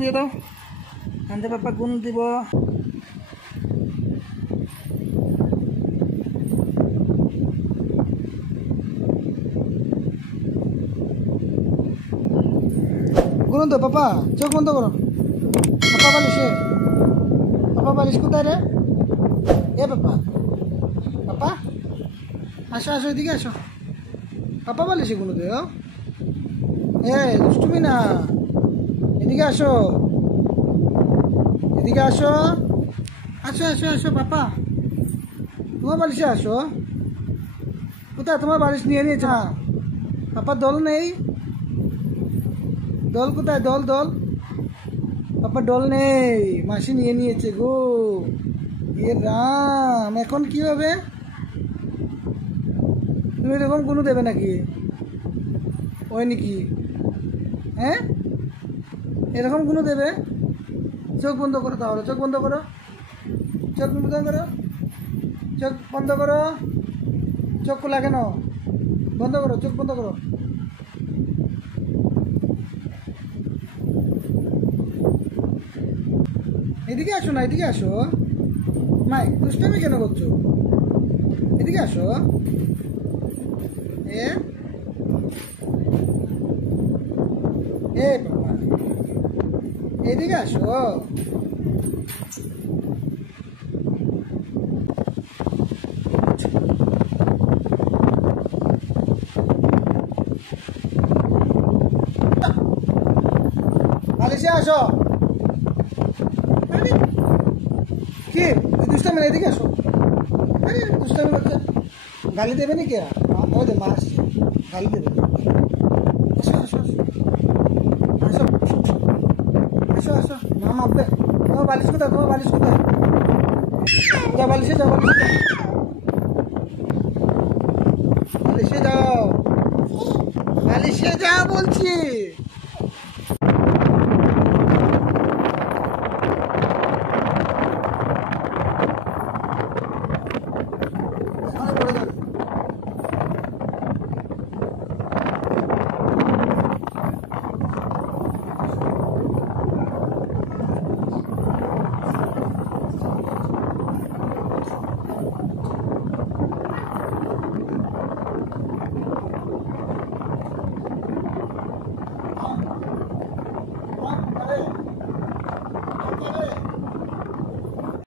দিয়ে দাও, কান্দে পাপা গুণ দিব। গুণ তো পাপা, চোখ বন্ধ করো। পাপা বালিশে, পাপা বালিশ কোথায় রে? এ পাপা, পাপা আসো আসো, এদিকে আসো। পাপা বালিশে গুণ দেও। এ দুষ্টুমি না, এদিকে আসো, এদিকে আসো, আসো আসো আসো। পাপা তোমার বালিশে আসো। কোথায় তোমার বালিশ নিয়ে নিয়েছো? পাপার দল নেই, দল কোথায়? দল দল, পাপার দল নেই, মাসি নিয়ে নিয়েছে গো। এ রাম, এখন কি হবে? তুমি এরকম কোনো দেবে নাকি? ওই নাকি? হ্যাঁ, এরকম কোনো দেবে? চোখ বন্ধ করো তাহলে, চোখ বন্ধ করো, চোখ বন্ধ করো, চোখ বন্ধ করো। চোখ খোলা কেন? বন্ধ করো, চোখ বন্ধ করো। এদিকে আসো না, এদিকে আসো। মাই দুষ্টামি কেন করছো? এদিকে আসো। এ এ বাবা, এদিকে আসো। বালিশে আসো। কি দুষ্টামি? এদিকে আসো। আরে দুষ্টামি করছে, গালি দেবে নাকি? ওই দে মা আসছে, গালি দেবে। আসো আসো আসো, আসো আসো আসো, মা মাপবে। তোমার বালিশ কোথায়? তোমার বালিশ কোথায়? যাও বালিশে যাও, বালিশে যাও, বালিশে যাও, বালিশে যাও বলছি।